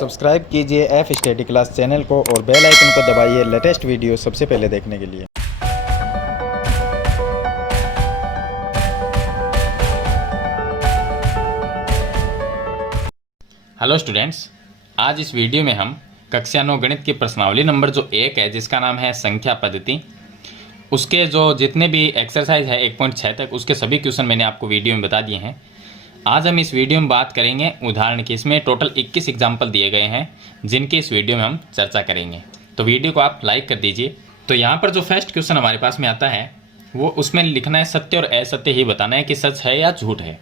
Subscribe कीजिए F study class channel को और बेल आइकन को दबाइए लेटेस्ट वीडियो सबसे पहले देखने के लिए। हेलो स्टूडेंट्स, आज इस वीडियो में हम कक्षा 9 गणित की प्रश्नावली नंबर जो 1 है, जिसका नाम है संख्या पद्धति, उसके जो जितने भी एक्सरसाइज है 1.6 तक, उसके सभी क्वेश्चन मैंने आपको वीडियो में बता दिए हैं। आज हम इस वीडियो में बात करेंगे उदाहरण की। इसमें टोटल 21 एग्जाम्पल दिए गए हैं जिनकी इस वीडियो में हम चर्चा करेंगे। तो वीडियो को आप लाइक कर दीजिए। तो यहाँ पर जो फर्स्ट क्वेश्चन हमारे पास में आता है वो उसमें लिखना है सत्य और असत्य ही बताना है कि सच है या झूठ है।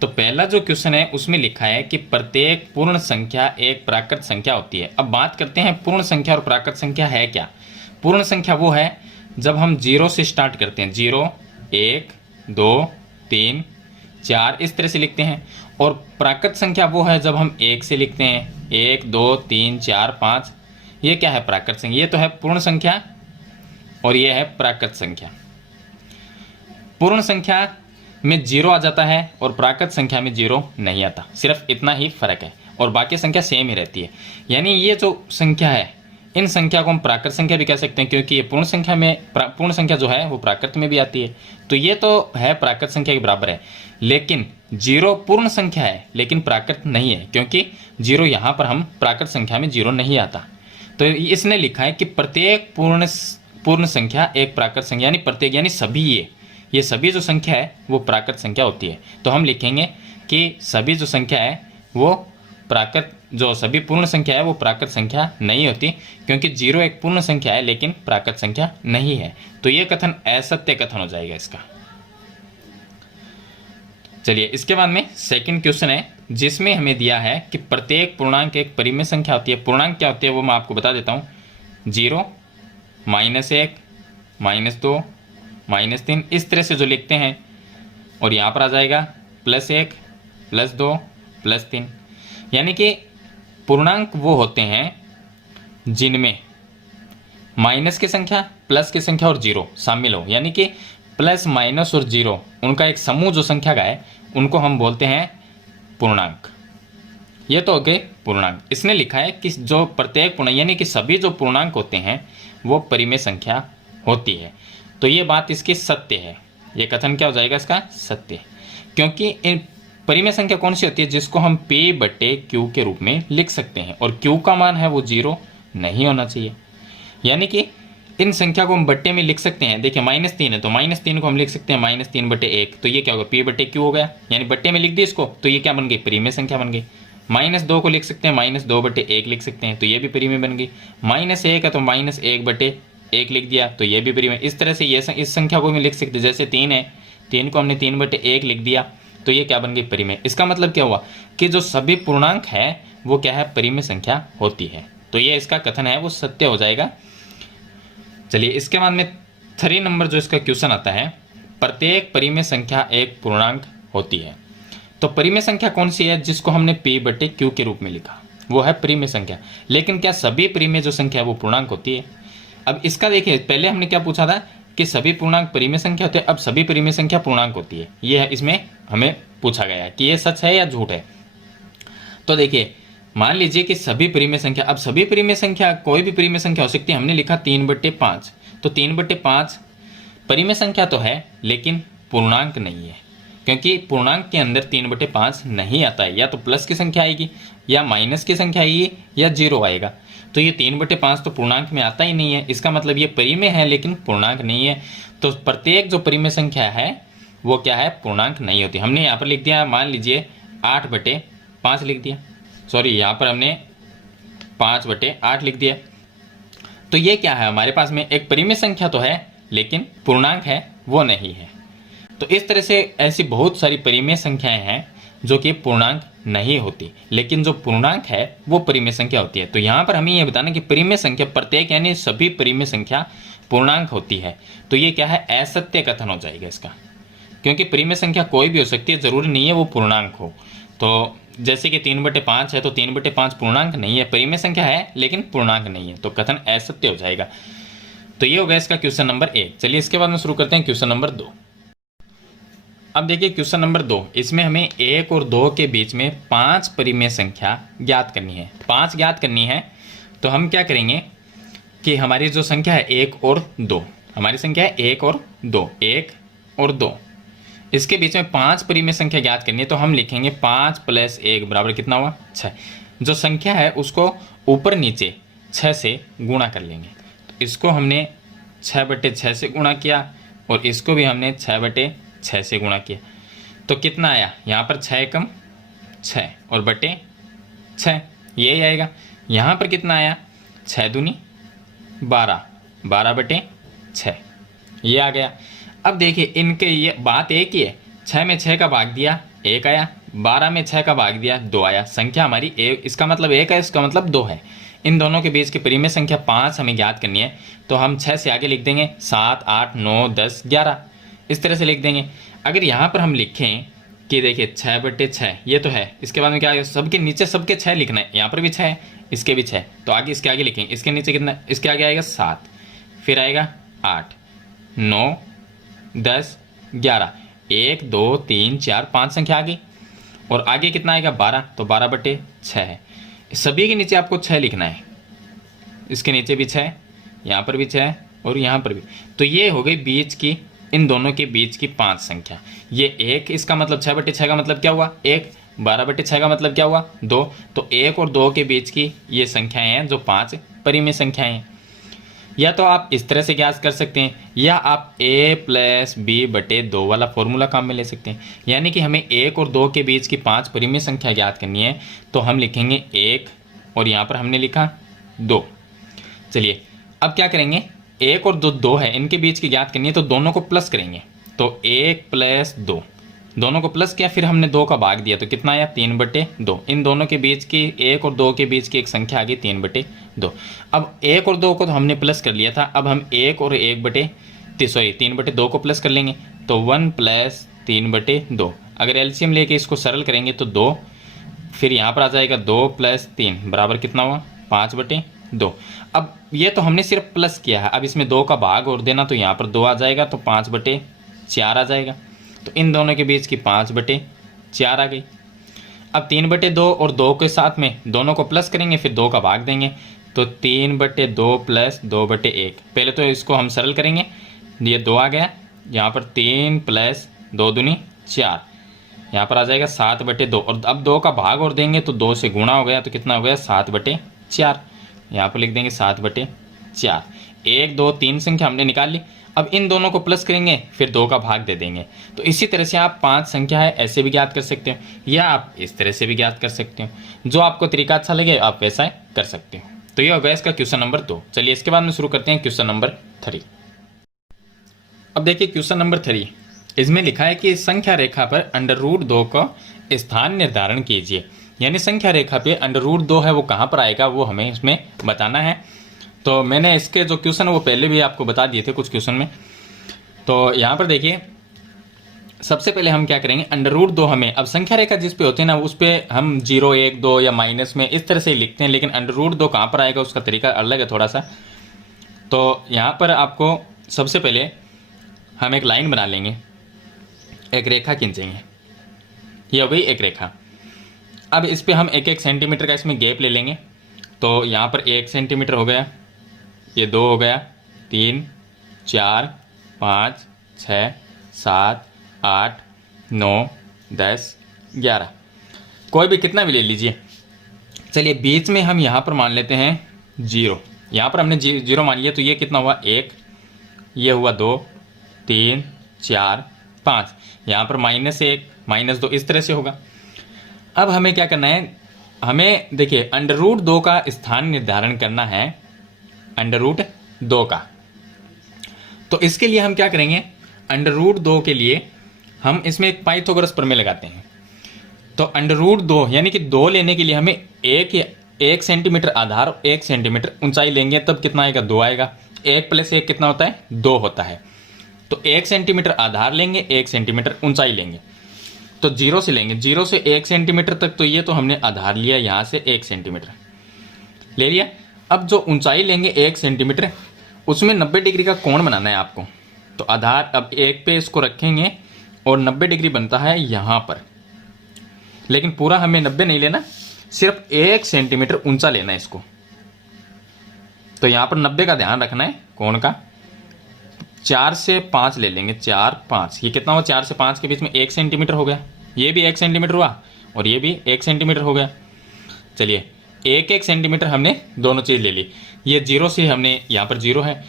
तो पहला जो क्वेश्चन है उसमें लिखा है कि प्रत्येक पूर्ण संख्या एक प्राकृत संख्या होती है। अब बात करते हैं पूर्ण संख्या और प्राकृत संख्या है क्या। पूर्ण संख्या वो है जब हम 0 से स्टार्ट करते हैं, 0, 1, 2, 3, 4 इस तरह से लिखते हैं। और प्राकृत संख्या वो है जब हम 1 से लिखते हैं, 1, 2, 3, 4, 5। ये क्या है? प्राकृत संख्या। ये तो है पूर्ण संख्या और ये है प्राकृत संख्या। पूर्ण संख्या में 0 आ जाता है और प्राकृत संख्या में 0 नहीं आता, सिर्फ इतना ही फर्क है और बाकी संख्या सेम ही रहती है। यानी ये जो संख्या है, इन संख्या को हम प्राकृत संख्या भी कह सकते हैं, क्योंकि ये पूर्ण संख्या में पूर्ण संख्या जो है वो प्राकृत में भी आती है। तो ये तो है प्राकृत संख्या के बराबर है। लेकिन 0 पूर्ण संख्या है लेकिन प्राकृत नहीं है, क्योंकि 0 यहाँ पर हम प्राकृत संख्या में 0 नहीं आता। तो इसने लिखा है कि प्रत्येक पूर्ण संख्या एक प्राकृत संख्या, यानी प्रत्येक यानी सभी ये सभी जो संख्या है वो प्राकृत संख्या होती है। तो हम लिखेंगे कि सभी जो संख्या है वो प्राकृत, जो सभी पूर्ण संख्या है वो प्राकृत संख्या नहीं होती, क्योंकि 0 एक पूर्ण संख्या है लेकिन प्राकृत संख्या नहीं है। तो ये कथन असत्य कथन हो जाएगा इसका। चलिए, इसके बाद में सेकंड क्वेश्चन है जिसमें हमें दिया है कि प्रत्येक पूर्णांक एक परिमेय संख्या होती है। पूर्णांक क्या होती है वो मैं आपको बता देता हूँ। 0, -1, -2, -3 इस तरह से जो लिखते हैं, और यहाँ पर आ जाएगा +1, +2, +3। यानी कि पूर्णांक वो होते हैं जिनमें माइनस की संख्या, प्लस की संख्या और 0 शामिल हो। यानी कि प्लस, माइनस और 0 उनका एक समूह जो संख्या का है उनको हम बोलते हैं पूर्णांक। ये तो हो गए पूर्णांक। इसने लिखा है कि जो प्रत्येक पूर्णांक यानी कि सभी जो पूर्णांक होते हैं वो परिमेय संख्या होती है। तो ये बात इसकी सत्य है। ये कथन क्या हो जाएगा इसका? सत्य। क्योंकि इन परिमेय संख्या कौन सी होती है? जिसको हम P/Q के रूप में लिख सकते हैं, और Q का मान है वो 0 नहीं होना चाहिए। यानी कि इन संख्या को हम बट्टे में लिख सकते हैं। देखिए -3 है तो -3 को हम लिख सकते हैं -3/1। तो ये क्या होगा? P/Q हो गया, यानी बट्टे में लिख दी इसको, तो ये क्या बन गई? परिमेय संख्या बन गई। -2 को लिख सकते हैं, -2/1 लिख सकते हैं, तो ये भी परिमेय बन गई। -1 है तो -1/1 लिख दिया, तो ये भी परिमेय। इस तरह से ये इस संख्या को भी लिख सकते हैं। जैसे 3 है, 3 को हमने 3/1 लिख दिया, तो ये क्या बन गई? परिमेय। इसका मतलब क्या हुआ कि जो सभी पूर्णांक है वो क्या है? परिमेय संख्या होती है। तो ये इसका कथन है वो सत्य हो जाएगा। चलिए, इसके बाद में 3 नंबर जो इसका क्वेश्चन आता है, प्रत्येक परिमेय संख्या एक पूर्णांक होती है। तो परिमेय संख्या कौन सी है जिसको हमने P/Q के रूप में लिखा? वो है परिमेय संख्या। लेकिन क्या सभी परिमेय जो संख्या है वो पूर्णांक होती है? अब इसका देखिए, पहले हमने क्या पूछा था कि सभी पूर्णांक परिमेय संख्या होते हैं। अब सभी परिमेय संख्या पूर्णांक होती है, ये है इसमें हमें पूछा गया है कि ये सच है या झूठ है। तो देखिए, मान लीजिए कि सभी परिमेय संख्या, अब सभी परिमेय संख्या कोई भी परिमेय संख्या हो सकती है। हमने लिखा 3/5, तो 3/5 परिमेय संख्या तो है लेकिन पूर्णांक नहीं है, क्योंकि पूर्णांक के अंदर 3/5 नहीं आता है। या तो प्लस की संख्या आएगी, या माइनस की संख्या आएगी, या 0 आएगा। तो ये 3/5 तो पूर्णांक में आता ही नहीं है। इसका मतलब ये परिमेय है लेकिन पूर्णांक नहीं है। तो प्रत्येक जो परिमेय संख्या है वो क्या है? पूर्णांक नहीं होती। हमने यहाँ पर लिख दिया, मान लीजिए 8/5 लिख दिया, सॉरी यहाँ पर हमने 5/8 लिख दिया। तो ये क्या है? हमारे पास में एक परिमेय संख्या तो है लेकिन पूर्णांक है वो नहीं है। तो इस तरह से ऐसी बहुत सारी परिमेय संख्याएं हैं जो कि पूर्णांक नहीं होती, लेकिन जो पूर्णांक है वो परिमेय संख्या होती है। तो यहाँ पर हमें यह बताना कि परिमेय संख्या प्रत्येक यानी सभी परिमेय संख्या पूर्णांक होती है। तो ये क्या है? असत्य कथन हो जाएगा इसका, क्योंकि परिमेय संख्या कोई भी हो सकती है, जरूरी नहीं है वो पूर्णांक हो। तो जैसे कि 3/5 है तो 3/5 पूर्णांक नहीं है, परिमेय संख्या है लेकिन पूर्णांक नहीं है, तो कथन असत्य हो जाएगा। तो ये हो गया इसका क्वेश्चन नंबर 1। चलिए, इसके बाद में शुरू करते हैं क्वेश्चन नंबर 2। अब देखिए क्वेश्चन नंबर 2, इसमें हमें 1 और 2 के बीच में 5 परिमेय संख्या ज्ञात करनी है। 5 ज्ञात करनी है तो हम क्या करेंगे कि हमारी जो संख्या है 1 और 2, हमारी संख्या है 1 और 2, 1 और 2, इसके बीच में 5 परिमेय संख्या ज्ञात करनी है। तो हम लिखेंगे 5 + 1 बराबर कितना हुआ 6। जो संख्या है उसको ऊपर नीचे 6 से गुणा कर लेंगे। तो इसको हमने 6/6 से गुणा किया और इसको भी हमने 6/6 से गुणा किया। तो कितना आया, यहाँ पर 6 कम 6 और बटे 6 यही आएगा। यहाँ पर कितना आया, 6 दूनी 12, 12/6 ये आ गया। अब देखिए इनके ये बात एक ही है, 6 में 6 का भाग दिया 1 आया, 12 में 6 का भाग दिया 2 आया। संख्या हमारी एक, इसका मतलब 1 है, इसका मतलब 2 है। इन दोनों के बीच की परिमेय संख्या 5 हमें ज्ञात करनी है। तो हम 6 से आगे लिख देंगे 7, 8, 9, 10, 11 इस तरह से लिख देंगे। अगर यहाँ पर हम लिखें कि देखिए 6/6 ये तो है, इसके बाद में क्या है, सबके नीचे सबके 6 लिखना है। यहाँ पर भी 6 है, इसके भी 6, तो आगे इसके आगे लिखेंगे। इसके नीचे कितना, इसके आगे आएगा 7, फिर आएगा 8, 9, 10, 11, 1, 2, 3, 4, 5 संख्या आ गई। और आगे कितना आएगा 12, तो 12/6 है। सभी के नीचे आपको 6 लिखना है, इसके नीचे भी 6, यहाँ पर भी 6 और यहाँ पर भी। तो ये हो गई बीच की, इन दोनों के बीच की 5 संख्या। ये 1, इसका मतलब 6/6 का मतलब क्या हुआ 1, 12/6 का मतलब क्या हुआ 2। तो 1 और 2 के बीच की ये संख्याएं हैं जो 5 परिमेय संख्याएं हैं। या तो आप इस तरह से ज्ञात कर सकते हैं, या आप a + b/2 वाला फॉर्मूला काम में ले सकते हैं। यानी कि हमें 1 और 2 के बीच की 5 परिमेय संख्या ज्ञात करनी है। तो हम लिखेंगे 1 और यहाँ पर हमने लिखा 2। चलिए अब क्या करेंगे, 1 और 2 है, इनके बीच की ज्ञात करनी है तो दोनों को प्लस करेंगे। तो 1 + 2, दोनों को प्लस किया, फिर हमने 2 का भाग दिया तो कितना आया 3/2। इन दोनों के बीच की 1 और 2 के बीच की एक संख्या आ गई 3/2। अब 1 और 2 को तो हमने प्लस कर लिया था, अब हम 1 और 3/2 को प्लस कर लेंगे। तो 1 + 3/2। अगर एलसीएम लेके इसको सरल करेंगे तो 2, फिर यहाँ पर आ जाएगा 2 + 3 बराबर कितना हुआ 5/2। अब ये तो हमने सिर्फ प्लस किया है, अब इसमें 2 का भाग और देना तो यहाँ पर 2 आ जाएगा, तो 5/4 आ जाएगा। तो इन दोनों के बीच की 5/4 आ गई। अब 3/2 और 2 के साथ में दोनों को प्लस करेंगे, फिर 2 का भाग देंगे। तो 3/2 + 2/1। पहले तो इसको हम सरल करेंगे, ये 2 आ गया, यहाँ पर 3 + 2 दूनी 4, यहाँ पर आ जाएगा 7/2। और अब 2 का भाग और देंगे तो 2 से गुणा हो गया, तो कितना हो गया 7/4। यहाँ पर लिख देंगे 7/4। 1, 2, 3 संख्या हमने निकाल ली। अब इन दोनों को प्लस करेंगे, फिर 2 का भाग दे देंगे। तो इसी तरह से आप 5 संख्या है ऐसे भी ज्ञात कर सकते हो, या आप इस तरह से भी ज्ञात कर सकते हो। जो आपको तरीका अच्छा लगे आप वैसा कर सकते हो। तो ये हो गया इसका क्वेश्चन नंबर 2। चलिए इसके बाद में शुरू करते हैं क्वेश्चन नंबर 3। अब देखिए क्वेश्चन नंबर 3, इसमें लिखा है कि संख्या रेखा पर √2 का स्थान निर्धारण कीजिए। यानी संख्या रेखा पे √2 है वो कहाँ पर आएगा वो हमें इसमें बताना है। तो मैंने इसके जो क्वेश्चन है वो पहले भी आपको बता दिए थे कुछ क्वेश्चन में। तो यहाँ पर देखिए सबसे पहले हम क्या करेंगे, √2 हमें, अब संख्या रेखा जिस पे होती है ना उस पर हम 0, 1, 2 या माइनस में इस तरह से ही लिखते हैं, लेकिन √2 कहाँ पर आएगा उसका तरीका अलग है थोड़ा सा। तो यहाँ पर आपको सबसे पहले हम एक लाइन बना लेंगे, एक रेखा खींचेंगे, ये हो गई एक रेखा। अब इस पर हम 1-1 सेंटीमीटर का इसमें गैप ले लेंगे। तो यहाँ पर 1 सेंटीमीटर हो गया, ये 2 हो गया, 3, 4, 5, 6, 7, 8, 9, 10, 11, कोई भी कितना भी ले लीजिए। चलिए बीच में हम यहाँ पर मान लेते हैं 0। यहाँ पर हमने 0 मान लिया, तो ये कितना हुआ 1, ये हुआ 2, 3, 4, 5, यहाँ पर -1, -2 इस तरह से होगा। अब हमें क्या करना है, हमें देखिए √2 का स्थान निर्धारण करना है, √2 का। तो इसके लिए हम क्या करेंगे, √2 के लिए हम इसमें एक पाइथागोरस प्रमेय लगाते हैं। तो √2 यानी कि 2 लेने के लिए हमें 1 सेंटीमीटर आधार, 1 सेंटीमीटर ऊंचाई लेंगे, तब कितना आएगा 2 आएगा। 1 + 1 कितना होता है 2 होता है। तो 1 सेंटीमीटर आधार लेंगे, 1 सेंटीमीटर ऊंचाई लेंगे। तो 0 से लेंगे, 0 से 1 सेंटीमीटर तक, तो ये तो हमने आधार लिया, यहाँ से 1 सेंटीमीटर ले लिया। अब जो ऊंचाई लेंगे 1 सेंटीमीटर, उसमें 90 डिग्री का कोण बनाना है आपको। तो आधार अब 1 पे इसको रखेंगे और 90 डिग्री बनता है यहाँ पर, लेकिन पूरा हमें 90 नहीं लेना, सिर्फ 1 सेंटीमीटर ऊंचा लेना है इसको। तो यहाँ पर 90 का ध्यान रखना है कोण का। 4 से 5 ले लेंगे, 4 5, ये कितना हुआ, 4 से 5 के बीच में 1 सेंटीमीटर हो गया, ये भी 1 सेंटीमीटर हुआ और ये भी 1 सेंटीमीटर हो गया। चलिए 1 सेंटीमीटर हमने दोनों चीज़ ले ली। ये 0 से हमने यहाँ पर 0 है,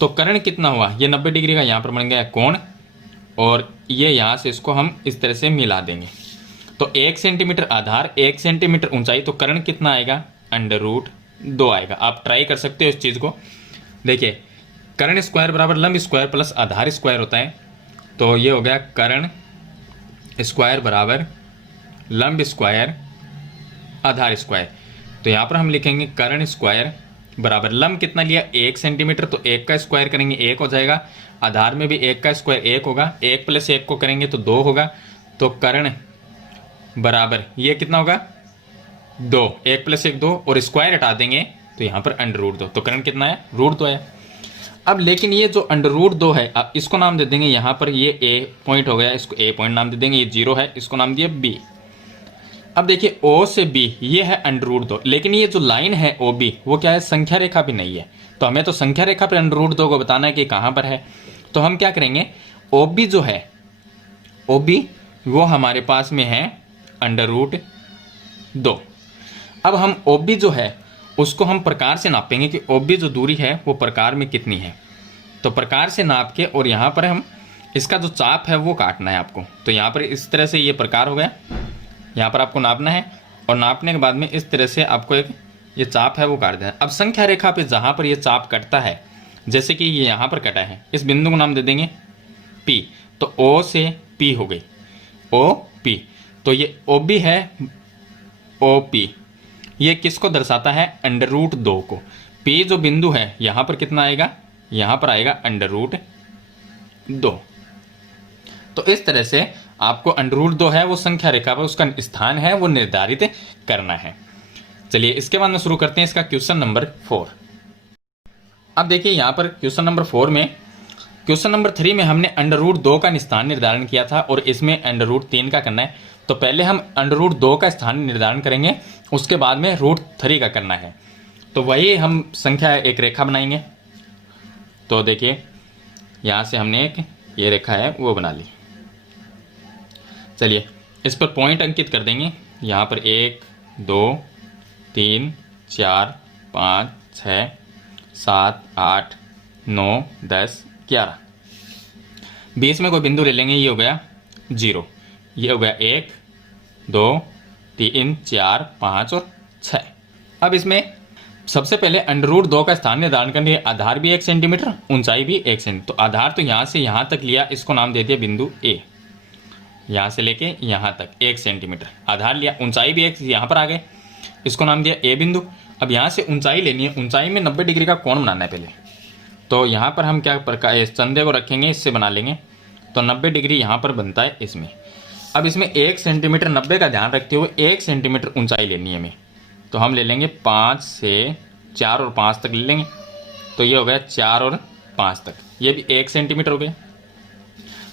तो कर्ण कितना हुआ, ये 90 डिग्री का यहाँ पर बन गया कोण, और ये यहाँ से इसको हम इस तरह से मिला देंगे। तो 1 सेंटीमीटर आधार, 1 सेंटीमीटर ऊंचाई, तो कर्ण कितना आएगा, √2 आएगा। आप ट्राई कर सकते हो इस चीज़ को। देखिए कर्ण स्क्वायर बराबर लंब स्क्वायर प्लस आधार स्क्वायर होता है, तो ये हो गया कर्ण स्क्वायर बराबर लंब स्क्वायर आधार स्क्वायर। तो यहाँ पर हम लिखेंगे कर्ण स्क्वायर बराबर लंब कितना लिया, 1 सेंटीमीटर, तो 1 का स्क्वायर करेंगे 1 हो जाएगा, आधार में भी 1 का स्क्वायर 1 होगा, 1 + 1 को करेंगे तो 2 होगा, तो कर्ण बराबर ये कितना होगा 2, 1 + 1 2, और स्क्वायर हटा देंगे तो यहाँ पर √2, तो कर्ण कितना है, √2 है। अब लेकिन ये जो √2 है, अब इसको नाम दे देंगे, यहाँ पर ये A पॉइंट हो गया, इसको A पॉइंट नाम दे देंगे, ये 0 है, इसको नाम दिया B। अब देखिए O से B ये है √2, लेकिन ये जो लाइन है OB वो क्या है, संख्या रेखा भी नहीं है, तो हमें तो संख्या रेखा पर √2 को बताना है कि कहाँ पर है। तो हम क्या करेंगे, OB जो है, OB वो हमारे पास में है √2। अब हम OB जो है उसको हम प्रकार से नापेंगे कि OB जो दूरी है वो प्रकार में कितनी है। तो प्रकार से नाप के, और यहाँ पर हम इसका जो चाप है वो काटना है आपको। तो यहाँ पर इस तरह से ये प्रकार हो गया, यहाँ पर आपको नापना है, और नापने के बाद में इस तरह से आपको एक ये चाप है वो काट देना है। अब संख्या रेखा पे जहाँ पर ये चाप कटता है, जैसे कि ये यहाँ पर कटा है, इस बिंदु को नाम दे देंगे P, तो O से P हो गई, OP। तो ये OB है, OP ये किसको दर्शाता है, √2 को। P जो बिंदु है यहाँ पर कितना आएगा, यहाँ पर आएगा √2। तो इस तरह से आपको √2 है वो संख्या रेखा पर उसका स्थान है वो निर्धारित करना है। चलिए इसके बाद में शुरू करते हैं इसका क्वेश्चन नंबर 4। अब देखिए यहाँ पर क्वेश्चन नंबर 4 में, क्वेश्चन नंबर 3 में हमने √2 का स्थान निर्धारण किया था, और इसमें √3 का करना है। तो पहले हम √2 का स्थान निर्धारण करेंगे, उसके बाद में √3 का करना है। तो वही हम संख्या एक रेखा बनाएंगे। तो देखिए यहाँ से हमने एक ये रेखा है वो बना ली। चलिए इस पर पॉइंट अंकित कर देंगे, यहाँ पर 1 2 3 4 5 6 7 8 9 10 11, बीच में कोई बिंदु ले लेंगे, ये हो गया 0, ये हो गया 1 2 3 4 5 और 6। अब इसमें सबसे पहले √2 का स्थान निर्धारण करने के लिए आधार भी 1 सेंटीमीटर, ऊंचाई भी 1 सेंटीमीटर। तो आधार तो यहाँ से यहाँ तक लिया, इसको नाम दे दिया बिंदु A, यहाँ से लेके यहाँ तक 1 सेंटीमीटर आधार लिया, ऊंचाई भी 1 यहाँ पर आ गए, इसको नाम दिया A बिंदु। अब यहाँ से ऊंचाई लेनी है, ऊंचाई में 90 डिग्री का कोण बनाना है पहले। तो यहाँ पर हम क्या प्रकार संदेह को रखेंगे, इससे बना लेंगे, तो 90 डिग्री यहाँ पर बनता है इसमें। अब इसमें 1 सेंटीमीटर 90 का ध्यान रखते हुए 1 सेंटीमीटर ऊंचाई लेनी है हमें, तो हम ले लेंगे 5 से 4 और 5 तक ले लेंगे, तो ये हो गया 4 और 5 तक, ये भी 1 सेंटीमीटर हो गया।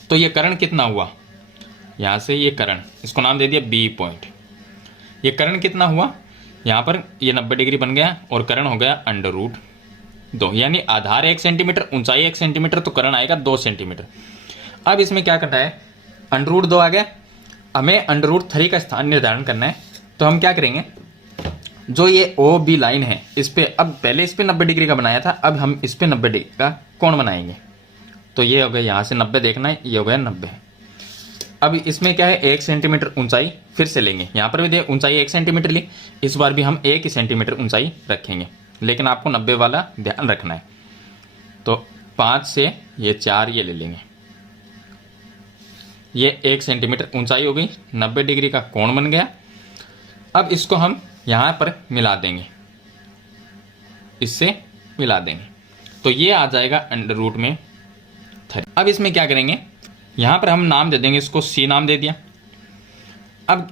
तो ये कर्ण कितना हुआ, यहाँ से ये कर्ण, इसको नाम दे दिया B पॉइंट। ये कर्ण कितना हुआ, यहाँ पर ये 90 डिग्री बन गया, और कर्ण हो गया √2, यानी आधार 1 सेंटीमीटर, ऊंचाई 1 सेंटीमीटर, तो कर्ण आएगा 2 सेंटीमीटर। अब इसमें क्या करना है, √2 आ गया, हमें √3 का स्थान निर्धारण करना है। तो हम क्या करेंगे, जो ये OB लाइन है इस पे, अब पहले इस पे 90 डिग्री का बनाया था, अब हम इस पे 90 डिग्री का कोण बनाएंगे। तो ये हो गया, यहाँ से 90 देखना है, ये हो गया 90। अब इसमें क्या है, 1 सेंटीमीटर ऊंचाई फिर से लेंगे, यहाँ पर भी दे ऊंचाई 1 सेंटीमीटर ली, इस बार भी हम 1 सेंटीमीटर ऊंचाई रखेंगे, लेकिन आपको 90 वाला ध्यान रखना है। तो 5 से ये 4 ये ले लेंगे, ये 1 सेंटीमीटर ऊंचाई हो गई, 90 डिग्री का कोण बन गया। अब इसको हम यहाँ पर मिला देंगे, इससे मिला देंगे, तो ये आ जाएगा √3। अब इसमें क्या करेंगे, यहाँ पर हम नाम दे देंगे, इसको C नाम दे दिया। अब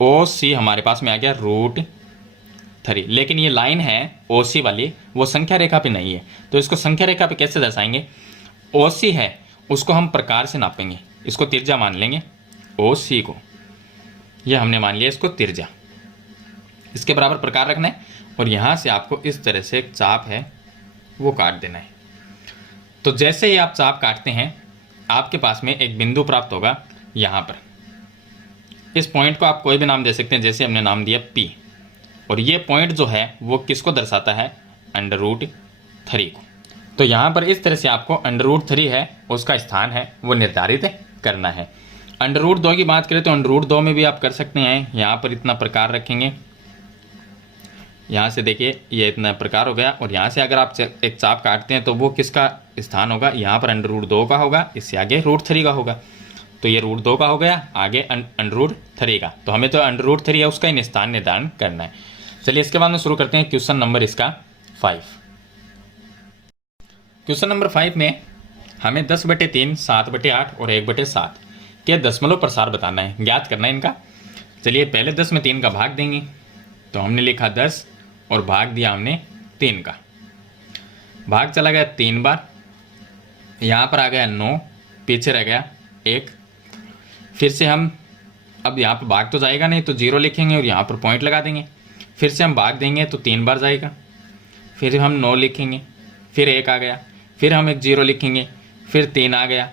OC हमारे पास में आ गया √3, लेकिन ये लाइन है OC वाली, वो संख्या रेखा पे नहीं है, तो इसको संख्या रेखा पे कैसे दर्शाएंगे, OC है, उसको हम प्रकार से नापेंगे। इसको त्रिज्या मान लेंगे, ओ सी को, यह हमने मान लिया इसको त्रिज्या। इसके बराबर प्रकार रखना है और यहाँ से आपको इस तरह से एक चाप है वो काट देना है। तो जैसे ही आप चाप काटते हैं आपके पास में एक बिंदु प्राप्त होगा यहाँ पर। इस पॉइंट को आप कोई भी नाम दे सकते हैं, जैसे हमने नाम दिया P, और ये पॉइंट जो है वो किसको दर्शाता है, √3 को। तो यहाँ पर इस तरह से आपको √3 है उसका स्थान है वो निर्धारित करना है। √2 की बात करें तो √2 में भी आप कर सकते हैं। यहाँ पर इतना प्रकार रखेंगे, यहाँ से देखिए ये इतना प्रकार हो गया, और यहाँ से अगर आप एक चाप काटते हैं तो वो किसका स्थान होगा, यहाँ पर √2 का होगा, इससे आगे √3 का होगा। तो ये √2 का हो गया, आगे √3 का। तो हमें तो √3 है उसका ही स्थान निर्धारण करना है। चलिए इसके बाद में शुरू करते हैं क्वेश्चन नंबर इसका 5। क्वेश्चन नंबर 5 में हमें 10/3, 7/8 और 1/7 के दशमलव प्रसार बताना है, ज्ञात करना है इनका। चलिए पहले 10 में 3 का भाग देंगे, तो हमने लिखा 10 और भाग दिया हमने 3 का। भाग चला गया 3 बार, यहाँ पर आ गया 9, पीछे रह गया 1। फिर से हम अब यहाँ पर भाग तो जाएगा नहीं तो 0 लिखेंगे और यहाँ पर पॉइंट लगा देंगे। फिर से हम भाग देंगे तो 3 बार जाएगा, फिर हम 9 लिखेंगे, फिर 1 आ गया, फिर हम एक 0 लिखेंगे, फिर 3 आ गया,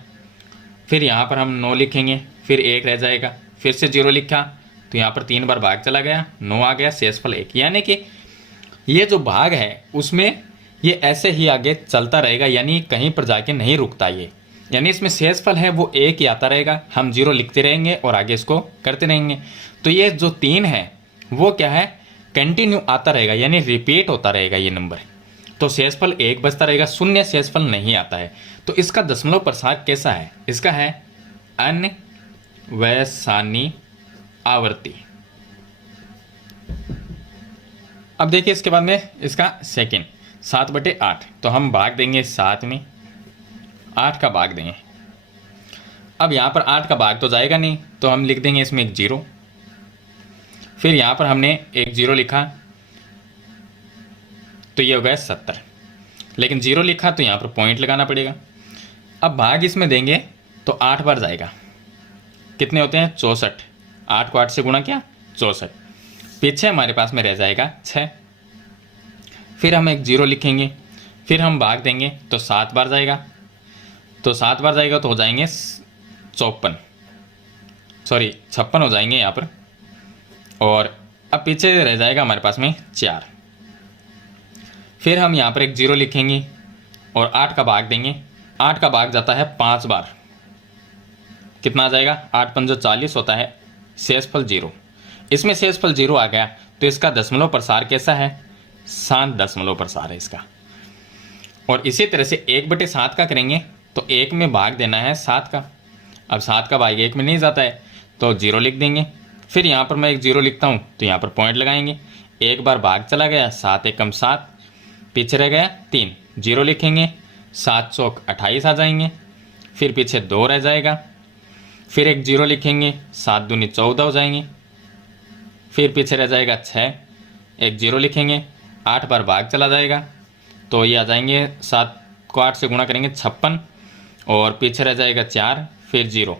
फिर यहाँ पर हम 9 लिखेंगे, फिर 1 रह जाएगा, फिर से 0 लिखा तो यहाँ पर 3 बार भाग चला गया, 9 आ गया, शेषफल 1। यानी कि ये जो भाग है उसमें ये ऐसे ही आगे चलता रहेगा, यानी कहीं पर जाके नहीं रुकता ये, यानी इसमें शेषफल है वो 1 ही आता रहेगा। हम 0 लिखते रहेंगे और आगे इसको करते रहेंगे। तो ये जो 3 है वो क्या है, कंटिन्यू आता रहेगा, यानी रिपीट होता रहेगा ये नंबर। तो शेषफल 1 बचता रहेगा, शून्य शेषफल नहीं आता है। तो इसका दशमलव प्रसार कैसा है, इसका है अन्वसानी आवर्ती। अब देखिए इसके बाद में इसका सेकंड 7/8, तो हम भाग देंगे 7 में, 8 का भाग देंगे। अब यहाँ पर 8 का भाग तो जाएगा नहीं तो हम लिख देंगे इसमें एक 0, फिर यहाँ पर हमने एक 0 लिखा तो ये हो गया 70, लेकिन 0 लिखा तो यहाँ पर पॉइंट लगाना पड़ेगा। अब भाग इसमें देंगे तो 8 बार जाएगा, कितने होते हैं 64, 8 को 8 से गुणा किया 64, पीछे हमारे पास में रह जाएगा 6। फिर हम एक 0 लिखेंगे, फिर हम भाग देंगे तो 7 बार जाएगा, तो 7 बार जाएगा तो हो जाएंगे 56 हो जाएंगे यहाँ पर, और अब पीछे रह जाएगा हमारे पास में 4। फिर हम यहाँ पर एक 0 लिखेंगे और 8 का भाग देंगे, 8 का भाग जाता है 5 बार, कितना आ जाएगा 8 पंजो 40 होता है, शेषफल 0। इसमें शेषफल 0 आ गया तो इसका दशमलव प्रसार कैसा है, 7 दशमलव प्रसार है इसका। और इसी तरह से 1/7 का करेंगे तो 1 में भाग देना है 7 का। अब 7 का भाग 1 में नहीं जाता है तो 0 लिख देंगे, फिर यहाँ पर मैं एक 0 लिखता हूँ तो यहाँ पर पॉइंट लगाएंगे, 1 बार भाग चला गया, 7 एकम 7, पीछे रह गया 3, 0 लिखेंगे, 7 चौक 28 आ जाएंगे, फिर पीछे 2 रह जाएगा, फिर एक 0 लिखेंगे, 7 दूनी 14 हो जाएंगे, फिर पीछे रह जाएगा 6, एक 0 लिखेंगे, 8 बार भाग चला जाएगा तो ये आ जाएंगे, 7 को 8 से गुणा करेंगे 56, और पीछे रह जाएगा 4, फिर 0।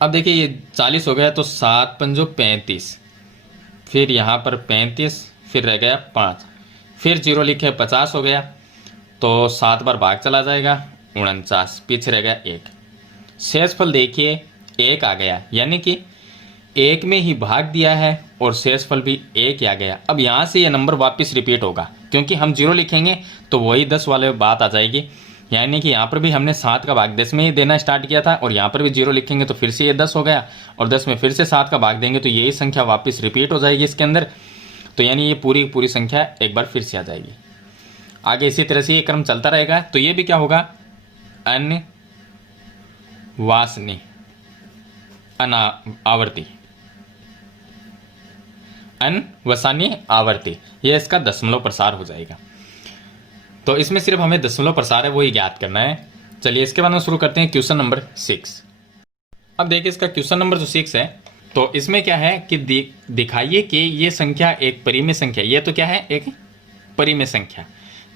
अब देखिए ये 40 हो गया तो 7 पंजो 35, फिर यहाँ पर 35, फिर रह गया 5, फिर 0 लिखे 50 हो गया तो 7 बार भाग चला जाएगा 49, पीछे रह गया 1। शेषफल देखिए 1 आ गया, यानी कि 1 में ही भाग दिया है और शेषफल भी 1 ही आ गया। अब यहाँ से ये नंबर वापस रिपीट होगा, क्योंकि हम 0 लिखेंगे तो वही 10 वाले बात आ जाएगी, यानी कि यहाँ पर भी हमने 7 का भाग 10 में ही देना स्टार्ट किया था और यहाँ पर भी 0 लिखेंगे तो फिर से ये 10 हो गया, और 10 में फिर से 7 का भाग देंगे तो यही संख्या वापस रिपीट हो जाएगी इसके अंदर। तो यानी ये पूरी संख्या एक बार फिर से आ जाएगी। आगे इसी तरह से ये क्रम चलता रहेगा। तो ये भी क्या होगा, अन्वासनी आवर्ती, अन्वसानी आवर्ती, ये इसका दशमलव प्रसार हो जाएगा। तो इसमें सिर्फ हमें दशमलव प्रसार है वही ज्ञात करना है। चलिए इसके बाद में शुरू करते हैं क्वेश्चन नंबर 6। अब देखिए इसका क्वेश्चन नंबर जो 6 है, तो इसमें क्या है कि दिखाइए कि ये संख्या एक परिमेय संख्या, ये तो क्या है एक परिमेय संख्या,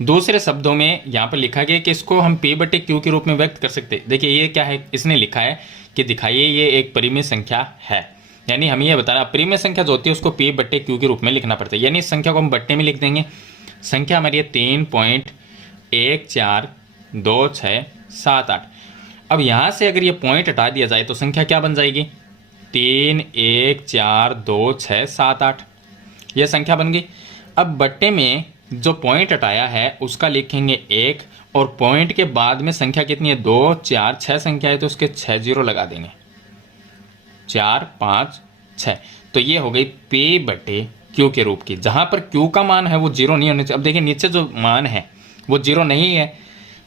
दूसरे शब्दों में यहाँ पर लिखा गया कि इसको हम P बटे Q के रूप में व्यक्त कर सकते हैं। देखिए ये क्या है, इसने लिखा है कि दिखाइए ये एक परिमेय संख्या है, यानी हमें ये बताना परिमेय संख्या जो होती है उसको P बटे Q के रूप में लिखना पड़ता है। यानी इस संख्या को हम बट्टे में लिख देंगे। संख्या हमारी है 3.142678। अब यहाँ से अगर ये पॉइंट हटा दिया जाए तो संख्या क्या बन जाएगी, 3142678, ये संख्या बन गई। अब बट्टे में जो पॉइंट हटाया है उसका लिखेंगे 1, और पॉइंट के बाद में संख्या कितनी है, 2 4 6 संख्या है तो उसके 6 जीरो लगा देंगे, 4 5 6। तो ये हो गई P बटे Q के रूप की, जहाँ पर Q का मान है वो जीरो नहीं होना चाहिए। अब देखिए नीचे जो मान है वो जीरो नहीं है,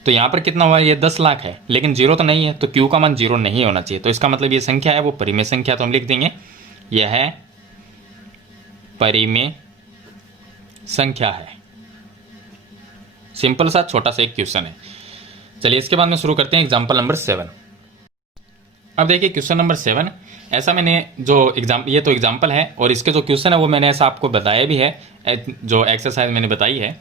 तो यहाँ पर कितना हुआ, ये 10 लाख है, लेकिन जीरो तो नहीं है, तो Q का मान जीरो नहीं होना चाहिए। तो इसका मतलब ये संख्या है वो परिमेय संख्या, तो हम लिख देंगे यह है परिमेय संख्या है। सिंपल सा छोटा सा एक क्वेश्चन है। चलिए इसके बाद में शुरू करते हैं एग्जाम्पल नंबर 7। अब देखिए क्वेश्चन नंबर 7, ऐसा मैंने जो ये तो एग्जाम्पल है और इसके जो क्वेश्चन है वो मैंने ऐसा आपको बताया भी है, जो एक्सरसाइज मैंने बताई है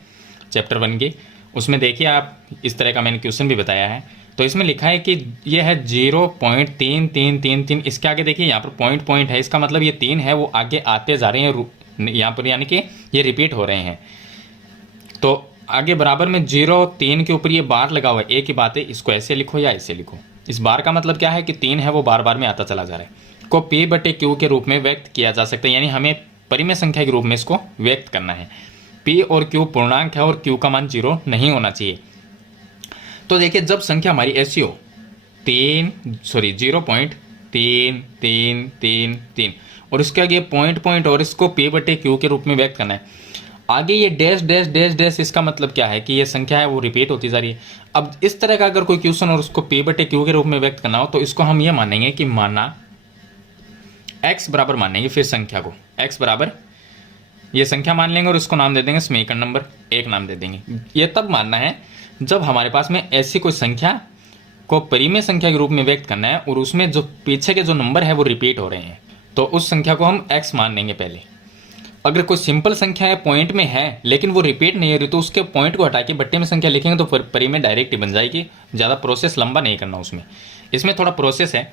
चैप्टर 1 की, उसमें देखिए आप इस तरह का मैंने क्वेश्चन भी बताया है। तो इसमें लिखा है कि ये है 0.3333, इसके आगे देखिए यहाँ पर पॉइंट है, इसका मतलब ये 3 है वो आगे आते जा रहे हैं यहाँ पर, यानी कि ये रिपीट हो रहे हैं। तो आगे बराबर में 0 3 के ऊपर ये बार लगा हुआ है, एक ही बात है, इसको ऐसे लिखो या ऐसे लिखो। इस बार का मतलब क्या है कि 3 है वो बार बार में आता चला जा रहा है, को P बटे Q के रूप में व्यक्त किया जा सकता है, यानी हमें परिमेय संख्या के रूप में इसको व्यक्त करना है। P और Q पूर्णांक है और Q का मान जीरो नहीं होना चाहिए। तो देखिए जब संख्या हमारी ऐसी हो 0.3333 और इसके आगे पॉइंट और इसको P बटे Q के रूप में व्यक्त करना है, आगे ये डैश डैश डैश डैश, इसका मतलब क्या है कि ये संख्या है वो रिपीट होती जा रही है। अब इस तरह का अगर कोई क्वेश्चन और उसको P बटे Q के रूप में व्यक्त करना हो तो इसको हम ये मानेंगे कि माना x बराबर मानेंगे, फिर संख्या को x बराबर ये संख्या मान लेंगे और इसको नाम दे देंगे समीकरण नंबर 1 नाम दे देंगे। ये तब मानना है जब हमारे पास में ऐसी कोई संख्या को परिमेय संख्या के रूप में व्यक्त करना है और उसमें जो पीछे के जो नंबर है वो रिपीट हो रहे हैं, तो उस संख्या को हम x मान लेंगे पहले। अगर कोई सिंपल संख्या है पॉइंट में है लेकिन वो रिपीट नहीं हो रही तो उसके पॉइंट को हटा के बट्टे में संख्या लिखेंगे तो परिमेय डायरेक्ट ही बन जाएगी, ज़्यादा प्रोसेस लंबा नहीं करना उसमें, इसमें थोड़ा प्रोसेस है।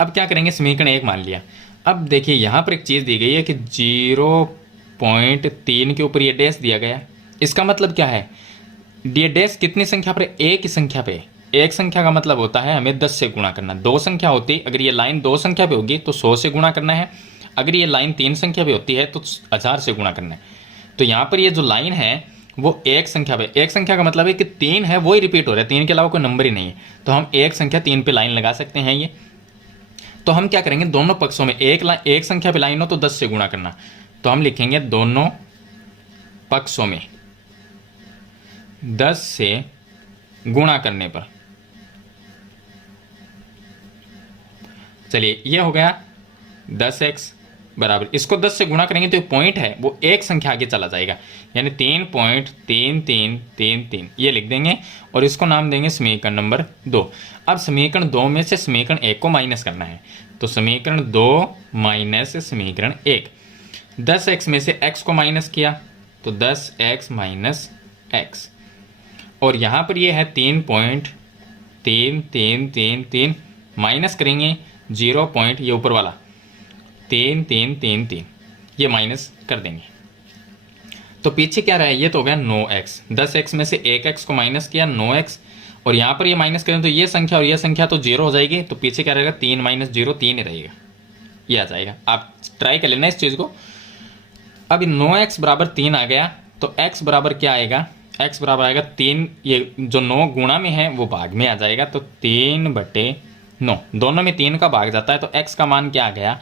अब क्या करेंगे, समीकरण 1 मान लिया। अब देखिए यहाँ पर एक चीज़ दी गई है कि 0.3 के ऊपर ये डैश दिया गया, इसका मतलब क्या है, ये डैश कितनी संख्या पर, एक ही संख्या पे। एक संख्या का मतलब होता है हमें 10 से गुणा करना। 2 संख्या होती, अगर ये लाइन 2 संख्या पे होगी तो 100 से गुणा करना है, अगर ये लाइन 3 संख्या पे होती है तो 1000 से गुणा करना है। तो यहाँ पर ये जो लाइन है वो एक संख्या पे, एक संख्या का मतलब है कि 3 है वो ही रिपीट हो रहा है, 3 के अलावा कोई नंबर ही नहीं है, तो हम एक संख्या 3 पे लाइन लगा सकते हैं। ये तो हम क्या करेंगे, दोनों पक्षों में एक संख्या पे लाइन हो तो 10 से गुणा करना, तो हम लिखेंगे दोनों पक्षों में 10 से गुणा करने पर, चलिए ये हो गया 10x बराबर, इसको 10 से गुणा करेंगे तो पॉइंट है वो एक संख्या आगे चला जाएगा, यानी 3.3333 ये लिख देंगे और इसको नाम देंगे समीकरण नंबर 2। अब समीकरण 2 में से समीकरण 1 को माइनस करना है, तो समीकरण 2 माइनस समीकरण 1, 10x में से x को माइनस किया तो 10x माइनस x, और यहाँ पर ये है 3.3333 माइनस करेंगे 0 पॉइंट ये ऊपर वाला 3333 ये माइनस कर देंगे, तो पीछे क्या रहा है, ये तो हो गया 9x, 10x में से 1x को माइनस किया 9x, और यहाँ पर ये माइनस करें तो ये संख्या और ये संख्या तो 0 हो जाएगी, तो पीछे क्या रहेगा 3 माइनस 0 3 ही रहेगा, ये आ जाएगा। आप ट्राई कर लेना इस चीज़ को। अब 9x बराबर 3 आ गया तो x बराबर क्या आएगा, x बराबर आएगा 3, ये जो 9 गुणा में है वो भाग में आ जाएगा, तो 3/9, दोनों में 3 का भाग जाता है, तो x का मान क्या आ गया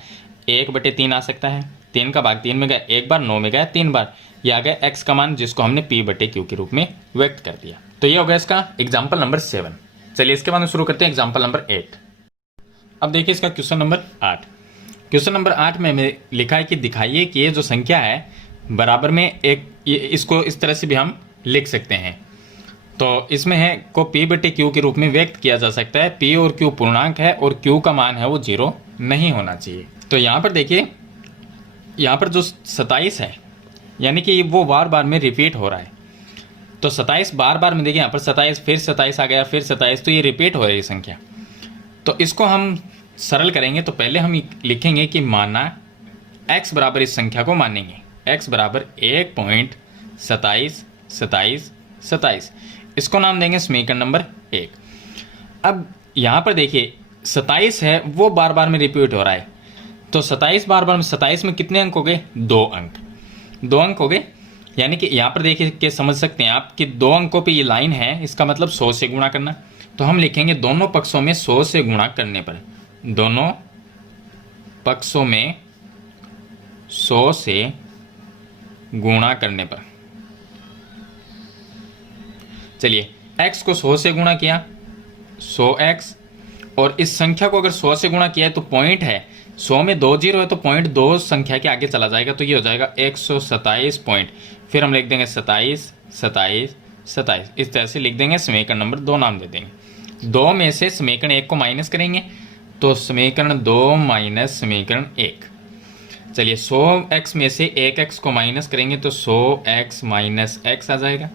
1/3 आ सकता है, 3 का भाग 3 में गया एक बार, 9 में गया 3 बार, ये आ गया x का मान जिसको हमने P/Q के रूप में व्यक्त कर दिया। तो ये हो गया इसका एग्जाम्पल नंबर 7। चलिए इसके बाद में शुरू करते हैं एग्जाम्पल नंबर 8। अब देखिए इसका क्वेश्चन नंबर 8। क्वेश्चन नंबर 8 में हमें लिखा है कि दिखाइए कि ये जो संख्या है बराबर में एक, इसको इस तरह से भी हम लिख सकते हैं, तो इसमें है को P/Q के रूप में व्यक्त किया जा सकता है, P और Q पूर्णांक है और Q का मान है वो 0 नहीं होना चाहिए। तो यहाँ पर देखिए, यहाँ पर जो 27 है यानी कि वो बार बार में रिपीट हो रहा है, तो 27 बार बार में देखिए यहाँ पर 27, फिर 27 आ गया, फिर 27, तो ये रिपीट हो रही है संख्या। तो इसको हम सरल करेंगे तो पहले हम लिखेंगे कि माना x बराबर इस संख्या को मानेंगे, x बराबर 1.272727, इसको नाम देंगे समीकरण नंबर 1। अब यहाँ पर देखिए 27 है वो बार बार में रिपीट हो रहा है, तो 27 बार बार में 27 में कितने अंक हो गए? 2 अंक, 2 अंक हो गए। यानी कि यहाँ पर देखिए कि समझ सकते हैं आप कि 2 अंकों पे ये लाइन है, इसका मतलब 100 से गुणा करना। तो हम लिखेंगे दोनों पक्षों में 100 से गुणा करने पर, दोनों पक्षों में 100 से गुणा करने पर, चलिए x को 100 से गुणा किया 100x, और इस संख्या को अगर 100 से गुणा किया है तो पॉइंट है 100 में 2 जीरो है तो पॉइंट 2 संख्या के आगे चला जाएगा, तो ये हो जाएगा 127 पॉइंट। फिर हम लिख देंगे 27 27 27, इस तरह से लिख देंगे। समीकरण नंबर 2 नाम दे देंगे। 2 में से समीकरण 1 को माइनस करेंगे तो समीकरण 2 माइनस समीकरण 1। चलिए 100x में से 1x को माइनस करेंगे तो 100x माइनस x आ जाएगा,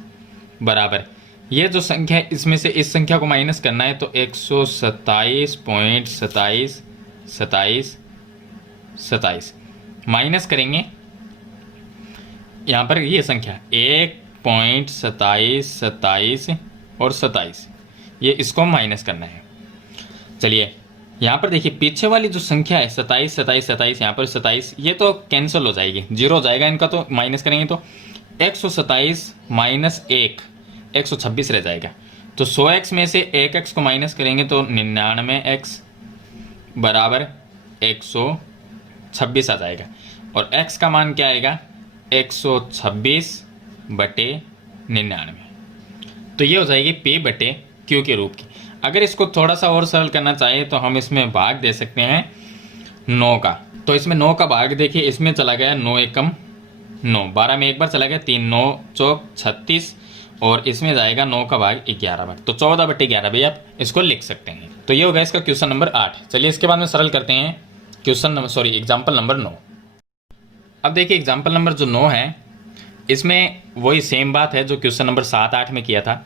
बराबर ये जो संख्या है इसमें से इस संख्या को माइनस करना है तो 127.272727 माइनस करेंगे यहाँ पर ये संख्या 1.2727 और 27, ये इसको माइनस करना है। चलिए यहाँ पर देखिए पीछे वाली जो संख्या है 27 27 27, यहाँ पर 27 ये तो कैंसिल हो जाएगी, जीरो हो जाएगा इनका, तो माइनस करेंगे तो 127 माइनस 1 126 रह जाएगा। तो 100x में से 1x को माइनस करेंगे तो 99x बराबर 126 आ जाएगा, और x का मान क्या आएगा? 126/99। तो ये हो जाएगी p/q के रूप की। अगर इसको थोड़ा सा और सरल करना चाहिए तो हम इसमें भाग दे सकते हैं 9 का। तो इसमें 9 का भाग देखिए, इसमें चला गया 9 एकम 9, 12 में एक बार चला गया, 3 9 चौक 36, और इसमें जाएगा 9 का भाग 11 बार, तो 14/11 भी आप इसको लिख सकते हैं। तो ये होगा इसका क्वेश्चन नंबर 8। चलिए इसके बाद में सरल करते हैं एग्जाम्पल नंबर 9। अब देखिए एग्जाम्पल नंबर जो 9 है इसमें वही सेम बात है जो क्वेश्चन नंबर 7 8 में किया था।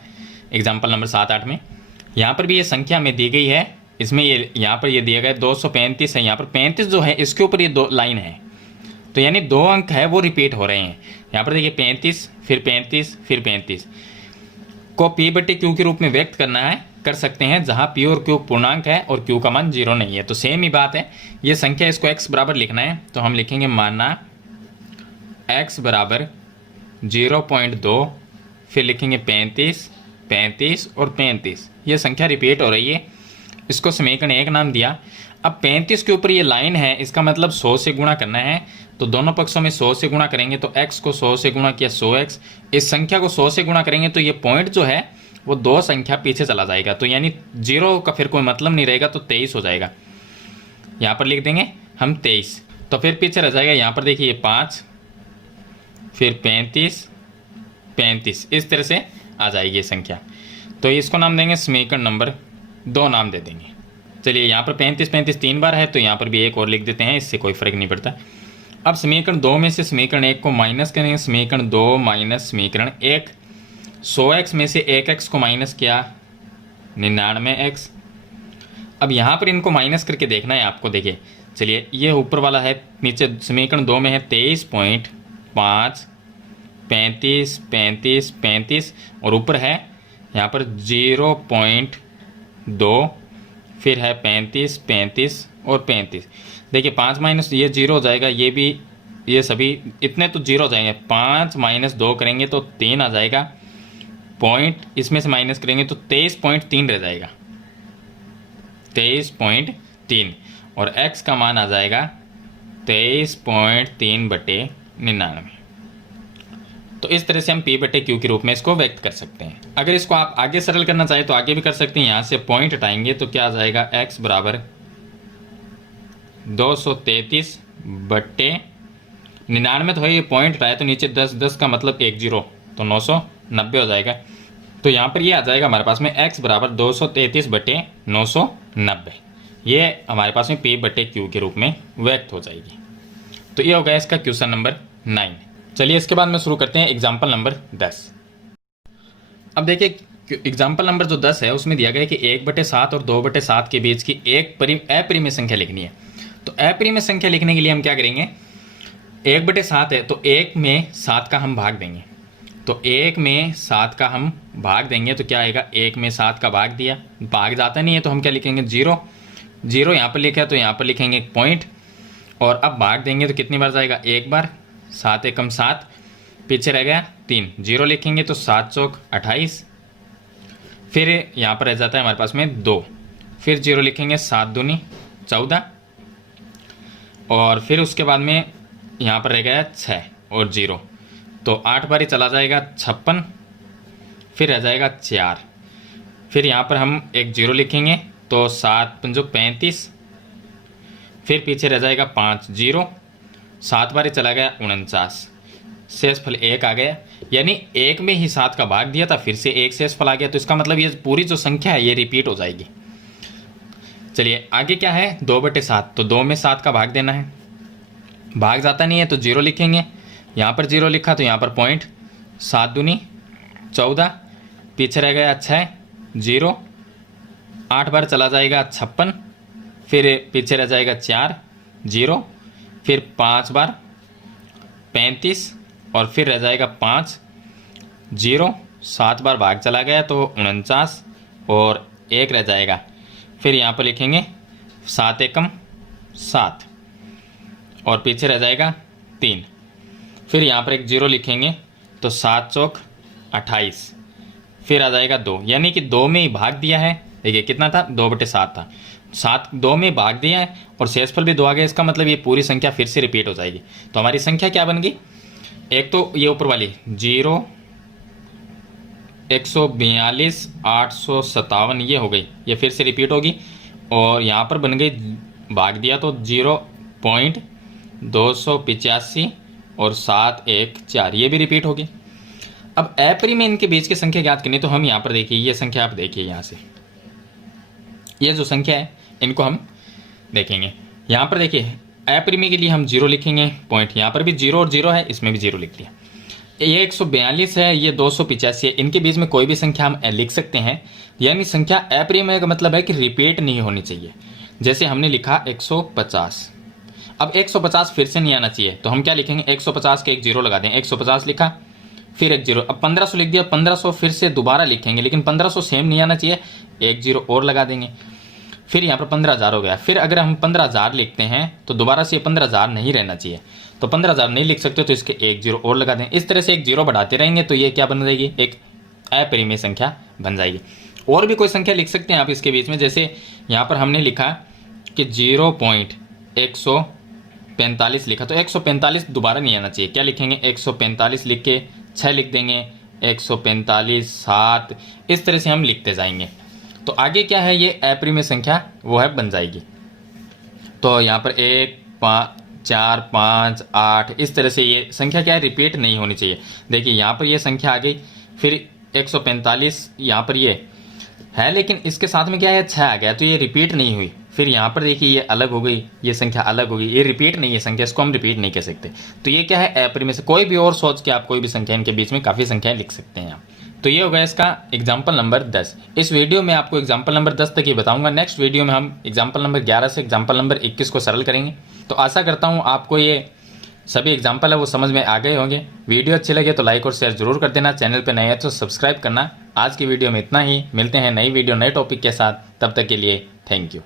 एग्जाम्पल नंबर 7 8 में यहाँ पर भी ये संख्या में दी गई है, इसमें ये यहाँ पर ये दिया गया 235 है, यहाँ पर 35 जो है इसके ऊपर ये 2 लाइन है, तो यानी 2 अंक है वो रिपीट हो रहे हैं। यहाँ पर देखिए 35 फिर 35 फिर 35 को p/q के रूप में व्यक्त करना है, कर सकते हैं, जहाँ p और q पूर्णांक है और q का मान 0 नहीं है। तो सेम ही बात है, ये संख्या इसको x बराबर लिखना है तो हम लिखेंगे माना x बराबर 0.2, फिर लिखेंगे 35 35 और 35, ये संख्या रिपीट हो रही है, इसको समीकरण 1 नाम दिया। अब 35 के ऊपर ये लाइन है, इसका मतलब 100 से गुणा करना है, तो दोनों पक्षों में 100 से गुणा करेंगे तो x को 100 से गुणा किया 100x, इस संख्या को 100 से गुणा करेंगे तो ये पॉइंट जो है वो 2 संख्या पीछे चला जाएगा, तो यानी 0 का फिर कोई मतलब नहीं रहेगा, तो 23 हो जाएगा। यहाँ पर लिख देंगे हम 23, तो फिर पीछे रह जाएगा यहाँ पर देखिए 5 फिर 35 35, इस तरह से आ जाएगी ये संख्या। तो इसको नाम देंगे समीकरण नंबर 2 नाम दे देंगे। चलिए यहाँ पर 35 35 3 बार है तो यहाँ पर भी एक और लिख देते हैं, इससे कोई फर्क नहीं पड़ता। अब समीकरण 2 में से समीकरण 1 को माइनस करेंगे, समीकरण 2 माइनस समीकरण 1। 100x में से 1x को माइनस किया 99x। अब यहाँ पर इनको माइनस करके देखना है आपको, देखिए चलिए ये ऊपर वाला है, नीचे समीकरण 2 में है 23.5 35 35 35, और ऊपर है यहाँ पर 0.2, फिर है 35 35 और 35। देखिए 5 माइनस ये 0 हो जाएगा, ये भी, ये सभी इतने तो 0 हो जाएंगे, 5 माइनस 2 करेंगे तो 3 आ जाएगा, पॉइंट इसमें से माइनस करेंगे तो 23.3 रह जाएगा, 23.3, और x का मान आ जाएगा 23.3/99। तो इस तरह से हम p/q के रूप में इसको व्यक्त कर सकते हैं। अगर इसको आप आगे सरल करना चाहें तो आगे भी कर सकते हैं, यहाँ से पॉइंट हटाएंगे तो क्या आ जाएगा, x बराबर 233/99, तो है ये पॉइंट हटाया तो नीचे 10 10 का मतलब 1 0, तो 990 हो जाएगा। तो यहाँ पर ये आ जाएगा हमारे पास में x बराबर 233/990, ये हमारे पास में p/q के रूप में व्यक्त हो जाएगी। तो ये हो गया इसका क्वेश्चन नंबर 9। चलिए इसके बाद में शुरू करते हैं एग्जाम्पल नंबर 10। अब देखिए एग्जाम्पल नंबर जो 10 है उसमें दिया गया है कि 1/7 और 2/7 के बीच की एक अपरिमेय संख्या लिखनी है। तो अपरिमेय संख्या लिखने के लिए हम क्या करेंगे, 1/7 है तो 1 में 7 का हम भाग देंगे। तो 1 में 7 का हम भाग देंगे तो क्या आएगा, 1 में 7 का भाग दिया, भाग जाता नहीं है तो हम क्या लिखेंगे, 0। 0 यहाँ पर लिखा है तो यहाँ पर लिखेंगे पॉइंट, और अब भाग देंगे तो कितनी बार जाएगा, 1 बार। 7 एकम 7, पीछे रह गया 3, 0 लिखेंगे तो 7 चौक 28, फिर यहाँ पर रह जाता है हमारे पास में 2, फिर 0 लिखेंगे, 7 दूनी 14, और फिर उसके बाद में यहाँ पर रह गया 6 और 0, तो 8 बार ही चला जाएगा 56, फिर रह जाएगा 4, फिर यहाँ पर हम एक 0 लिखेंगे तो 7 पंजो 35, फिर पीछे रह जाएगा 5, 0, 7 बार ही चला गया 49, शेषफल 1 आ गया। यानी 1 में ही 7 का भाग दिया था, फिर से 1 शेषफल आ गया, तो इसका मतलब ये पूरी जो संख्या है ये रिपीट हो जाएगी। चलिए आगे क्या है, 2/7, तो 2 में 7 का भाग देना है, भाग जाता नहीं है तो 0 लिखेंगे, यहाँ पर 0 लिखा तो यहाँ पर पॉइंट, 7 दूनी 14, पीछे रह गया 6, 0, 8 बार चला जाएगा 56, फिर पीछे रह जाएगा 4, 0, फिर 5 बार 35, और फिर रह जाएगा 5, 0, 7 बार भाग चला गया तो 49, और 1 रह जाएगा। फिर यहाँ पर लिखेंगे 7 एकम 7, और पीछे रह जाएगा 3, फिर यहाँ पर एक 0 लिखेंगे तो 7 चौक 28, फिर आ जाएगा 2, यानी कि 2 में ही भाग दिया है। देखिए कितना था, 2/7 था, 2 में भाग दिया है और शेषफल भी 2 आ गया, इसका मतलब ये पूरी संख्या फिर से रिपीट हो जाएगी। तो हमारी संख्या क्या बन गई, एक तो ये ऊपर वाली 0, 142, 857 ये हो गई, ये फिर से रिपीट होगी, और यहाँ पर बन गई भाग दिया तो 0.285 और 714 ये भी रिपीट होगी। अब अपरिमेय इनके बीच की संख्या ज्ञात करनी, तो हम यहाँ पर देखिए ये संख्या आप देखिए, यहाँ से ये जो संख्या है इनको हम देखेंगे। यहाँ पर देखिए अपरिमेय के लिए हम 0 लिखेंगे, पॉइंट, यहाँ पर भी 0 और 0 है, इसमें भी 0 लिख लिया। ये 142 है, ये 285 है, इनके बीच में कोई भी संख्या हम लिख सकते हैं। यानी संख्या अपरिमेय का मतलब है कि रिपीट नहीं होनी चाहिए। जैसे हमने लिखा 150, अब 150 फिर से नहीं आना चाहिए, तो हम क्या लिखेंगे, 150 के एक 0 लगा दें, 150 लिखा, फिर एक 0, अब 1500 लिख दिया, 1500 फिर से दोबारा लिखेंगे, लेकिन 1500 सेम नहीं आना चाहिए, एक 0 और लगा देंगे, फिर यहाँ पर 15,000 हो गया। फिर अगर हम 15,000 लिखते हैं तो दोबारा से 15,000 नहीं रहना चाहिए, तो 15,000 नहीं लिख सकते तो इसके एक 0 और लगा दें। इस तरह से एक 0 बढ़ाते रहेंगे तो ये क्या बन जाएगी, एक अपरिमेय संख्या बन जाएगी। और भी कोई संख्या लिख सकते हैं आप इसके बीच में, जैसे यहाँ पर हमने लिखा कि 0.145 लिखा, तो 145 दोबारा नहीं आना चाहिए, क्या लिखेंगे, 145 लिख के 6 लिख देंगे, 145, 7, इस तरह से हम लिखते जाएंगे। तो आगे क्या है, ये अपरिमेय संख्या वो है बन जाएगी। तो यहाँ पर 1, 5, 4, 5, 8 इस तरह से ये संख्या क्या है, रिपीट नहीं होनी चाहिए। देखिए यहाँ पर ये संख्या आ गई, फिर 145 यहाँ पर ये है, लेकिन इसके साथ में क्या है, 6 आ गया, तो ये रिपीट नहीं हुई। फिर यहाँ पर देखिए ये अलग हो गई, ये संख्या अलग हो गई, ये रिपीट नहीं है संख्या, इसको हम रिपीट नहीं कह सकते। तो ये क्या है, अपरिमेय से कोई भी और सोच के आप कोई भी संख्या इनके बीच में काफ़ी संख्याएं लिख सकते हैं आप। तो ये हो गया इसका एग्जाम्पल नंबर 10। इस वीडियो में आपको एग्जाम्पल नंबर 10 तक ही बताऊंगा। नेक्स्ट वीडियो में हम एग्जाम्पल नंबर 11 से एग्जाम्पल नंबर 21 को सरल करेंगे। तो आशा करता हूँ आपको ये सभी एग्जाम्पल है वो समझ में आ गए होंगे। वीडियो अच्छी लगे तो लाइक और शेयर जरूर कर देना। चैनल पर नए हैं तो सब्सक्राइब करना। आज की वीडियो में इतना ही, मिलते हैं नई वीडियो नए टॉपिक के साथ, तब तक के लिए थैंक यू।